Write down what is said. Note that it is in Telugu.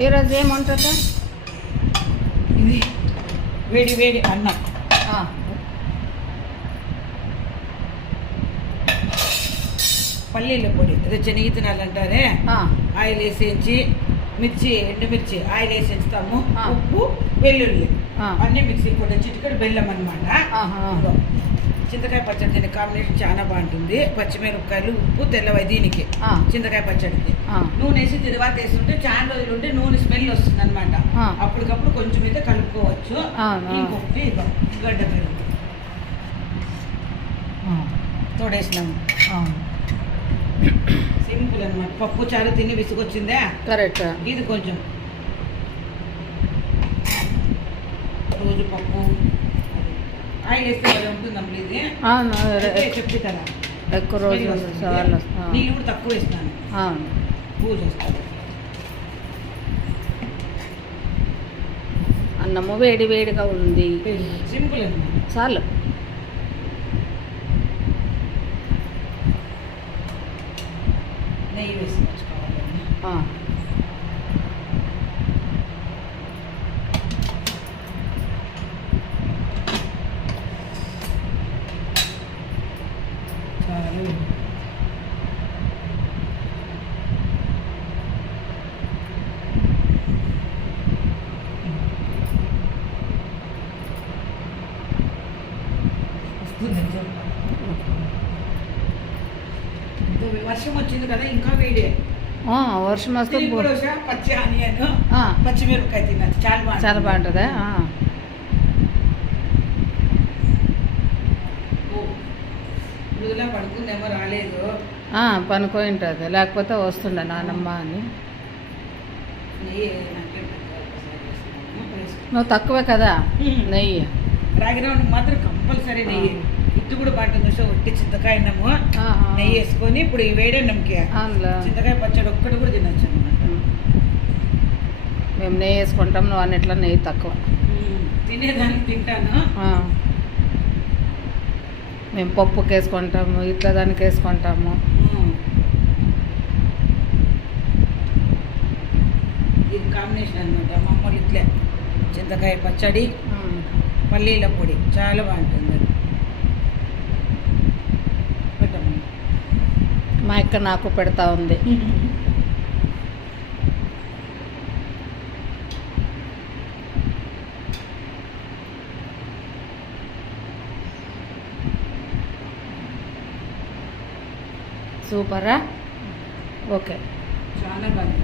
ఈరోజు ఏమంటుందా? ఇది వేడి వేడి అన్నం, పల్లీల పొడి, అదే శనగిత్తనాలు అంటారే, ఆయిల్ వేసేసి మిర్చి, ఎండుమిర్చి ఆయిల్ వేసి ఎంచుతాము, ఉప్పు, వెల్లుల్లి అన్నీ మిక్సీ పొడి, చిటికెడు బెల్లం అనమాట. చింతకాయ పచ్చడి దీనికి కాంబినేషన్ చాలా బాగుంటుంది. పచ్చిమిరపకాయలు, ఉప్పు, తెల్లవై దీనికి చింతకాయ పచ్చడికి నూనె వేసి తిరువాత వేస్తుంటే చాలా రోజులు ఉంటే నూనె స్మెల్ వస్తుంది అనమాట. అప్పటికప్పుడు కొంచెం అయితే కలుపుకోవచ్చు. ఇంకొకటి గడ్డ పెరుగు తోడేసినాము. సింపుల్ అనమాట. పప్పు చారు తిని విసుగొచ్చిందే, కరెక్ట్. ఇది కొంచెం రోజు పప్పు ఆయిల్ వేస్తే ఉంటుంది అప్పుడు. ఇది చెప్పి కదా ఎక్కువ రోజు నీళ్ళు కూడా తక్కువ వేస్తాను. పూజ చేస్తాను. అన్నము వేడి వేడిగా ఉంది. సింపుల్ అనమాట. చాలు. నెయ్యి వేసి నచ్చుకోవాలి. వర్షం వచ్చింది కదా, ఇంకా వేడి. వర్షం వస్తే పచ్చి ఆనియన్, పచ్చిమిరపకాయ తిన్నది చాలా బాగుంటుందా? మృదులా పడుకుందేమో, రాలేదు. పనుకొని ఉంటుంది, లేకపోతే వస్తుండే నానమ్మ అని. నువ్వు తక్కువే కదా నెయ్యి. రాగి రౌండ్కి మాత్రం కంపల్సరీ నెయ్యి. ఇటు కూడా బాగుంటుంది. సో ఒట్టి చింతకాయ అన్నము నెయ్యి వేసుకొని ఇప్పుడు ఈ వేడన్నంకి చింతకాయ పచ్చడి ఒక్కటి కూడా తినొచ్చు అనమాట. మేము నెయ్యి వేసుకుంటాం, నువ్వు అన్నిట్లో నెయ్యి తక్కువ. తినేదానికి తింటాను. మేము పప్పుకి వేసుకుంటాము, ఇట్లా దానికి వేసుకుంటాము. ఇది కాంబినేషన్ అనమాట. మామూలు ఇట్లే చింతకాయ పచ్చడి, పల్లీల పొడి చాలా బాగుంటుంది. మా అక్క నాకు పెడతా ఉంది. సూపరా? ఓకే, చాలా బాగుంది.